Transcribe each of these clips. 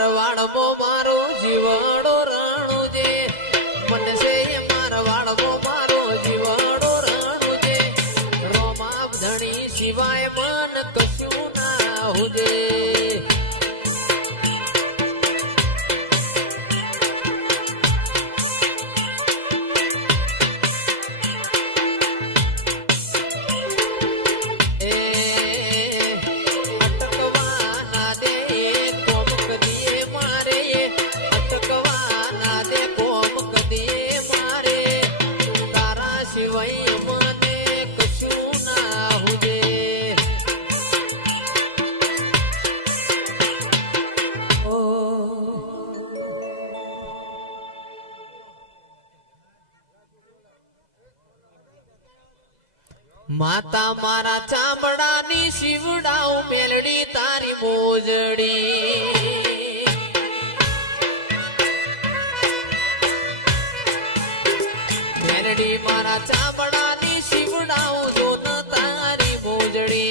મારવાડમો મારો જીવાડો રાણો જે મનસે મારવાડમો મારો જીવાડો રાણો જે રોમા ધણી સિવાય મન કશું ના હુજે માતા મારા ચામડાની શિવડાઉ મેલડી તારી મોજડી મેલડી મારા ચામડાની શિવડાઉ દોન તારી મોજડી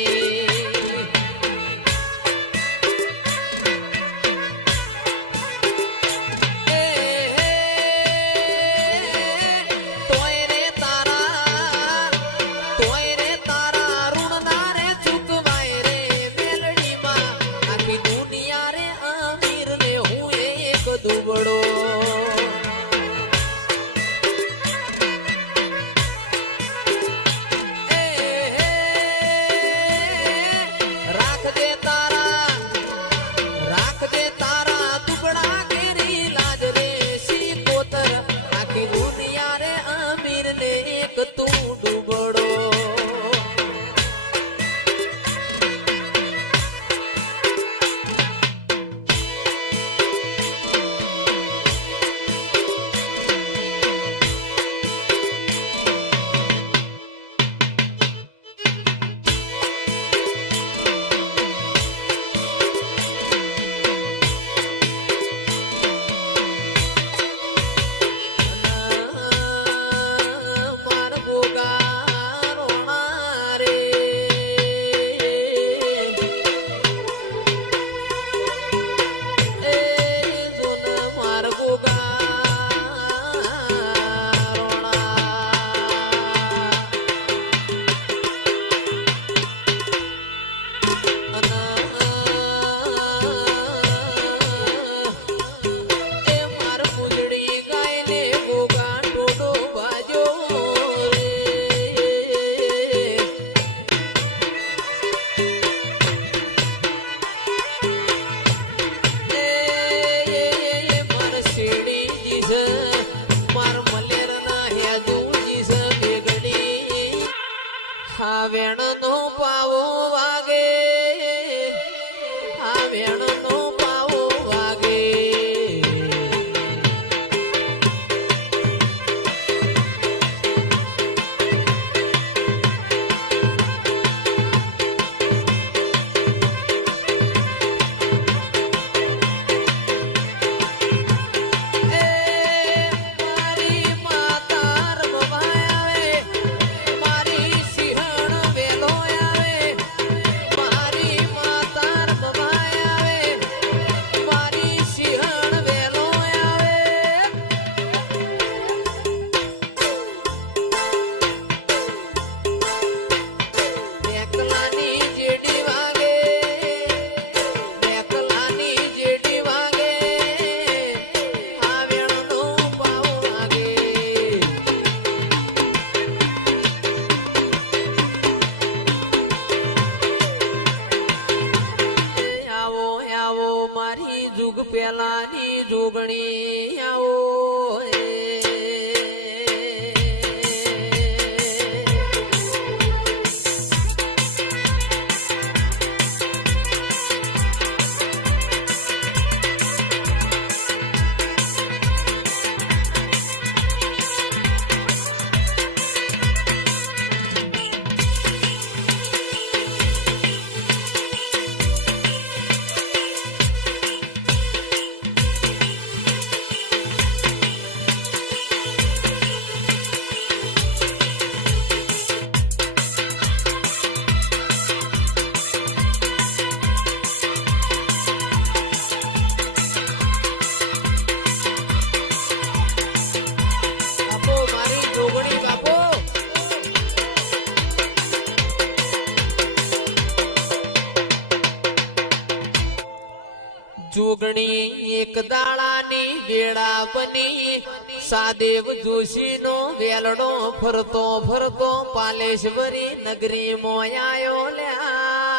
વેણ નો પાવો વાગે આ વેણ નો પાવો વાગે જુગ પેલાની જોગણી આવો જોગણી એક દાડાની વેળા બની સાદેવ જોશીનો વેલડો ફરતો ફરતો પાલેશ્વરી નગરી મોયાયો લ્યા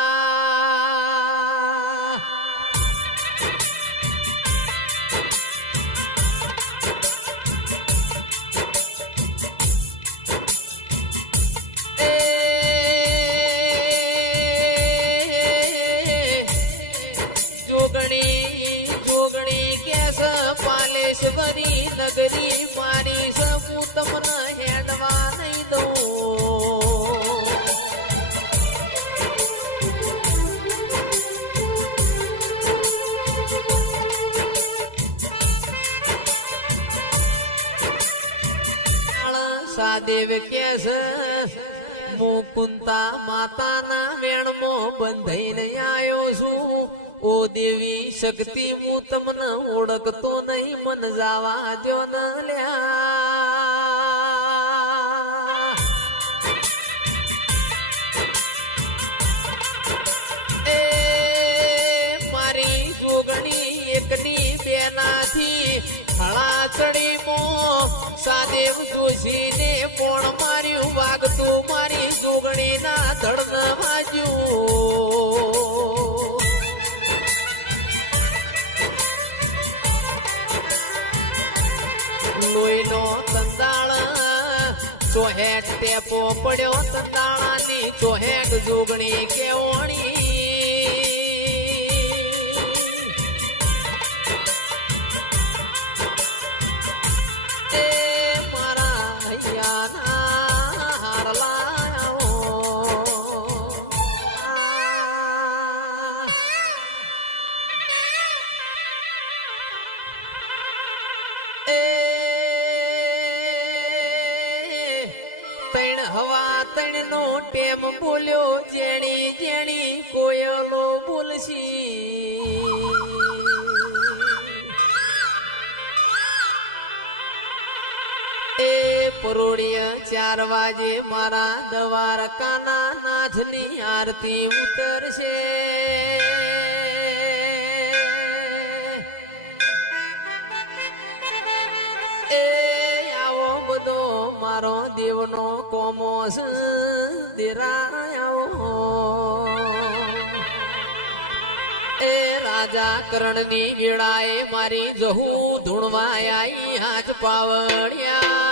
પાલેશ્વરી નગરી મારી સબુ તમને હેડવા નહીં દઉં સાદેવ કેસ મુકુંતા માતાના વેણમાં બંધાઈને આવ્યો છું ઓ દેવી શક્તિ હું તમને ઓળખતો નહીં મન જાવા દો ન લ્યા મારી જોગણી એકની બેનાથી હળા ચડીમાં સાદેવ જોશીને કોણ માર્યું વાગતું મારી જોગણીના ધડ ન વાજ્યું લોહીનો તંદાળ ચોહેટ ટેપો પડ્યો તંદાળાની ચોહેટ જોગણી કેવણી એ મારા હૈયાના હારલાઓ હવા તણનો ટેમ બોલ્યો જેણી જેણી કોયલો બોલશી એ પરોડિય 4 વાગે મારા દ્વારકાના નાથની આરતી ઉતરશે મારો દેવનો કોમોસ દેરાયો એ રાજા કરણની વેળાએ મારી જહુ ધૂણવાયા હાથ પાવડિયા